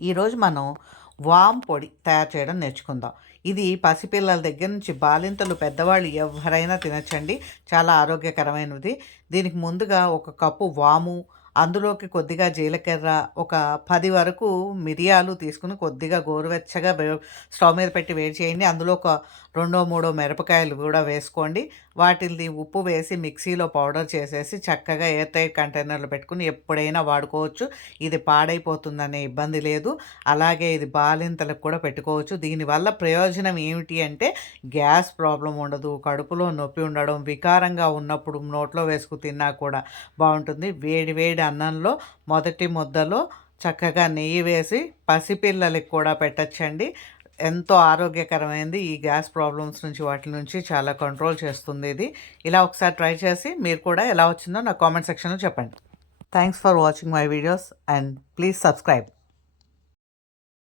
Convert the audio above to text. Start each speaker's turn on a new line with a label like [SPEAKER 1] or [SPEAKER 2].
[SPEAKER 1] ఈరోజు మనం వామ్ పొడి తయారు చేయడం నేర్చుకుందాం. ఇది పసిపిల్లల దగ్గర నుంచి బాలింతలు పెద్దవాళ్ళు ఎవరైనా తినచ్చండి. చాలా ఆరోగ్యకరమైనది. దీనికి ముందుగా ఒక కప్పు వాము అందులోకి కొద్దిగా జీలకర్ర ఒక పది వరకు మిరియాలు తీసుకుని కొద్దిగా గోరువెచ్చగా స్టవ్ మీద పెట్టి వేడి చేయండి. అందులో ఒక రెండో మూడో మిరపకాయలు కూడా వేసుకోండి. వాటిని ఉప్పు వేసి మిక్సీలో పౌడర్ చేసేసి చక్కగా ఎయిర్ టైట్ కంటైనర్లో పెట్టుకుని ఎప్పుడైనా వాడుకోవచ్చు. ఇది పాడైపోతుందనే ఇబ్బంది లేదు. అలాగే ఇది బాలింతలకు కూడా పెట్టుకోవచ్చు. దీనివల్ల ప్రయోజనం ఏమిటి అంటే గ్యాస్ ప్రాబ్లం ఉండదు కడుపులో నొప్పి ఉండడం వికారంగా ఉన్నప్పుడు నోట్లో వేసుకు తిన్నా కూడా బాగుంటుంది. వేడి వేడి అన్నంలో మొదటి ముద్దలో చక్కగా నెయ్యి వేసి పసిపిల్లలకి కూడా పెట్టచ్చండి. ఎంతో ఆరోగ్యకరమైనది ఈ గ్యాస్ ప్రాబ్లమ్స్ నుంచి వాటి నుంచి చాలా కంట్రోల్ చేస్తుంది ఇది. ఇలా ఒకసారి ట్రై చేసి మీరు కూడా ఎలా వచ్చిందో నా కామెంట్ సెక్షన్లో చెప్పండి. Thanks for watching my videos and please subscribe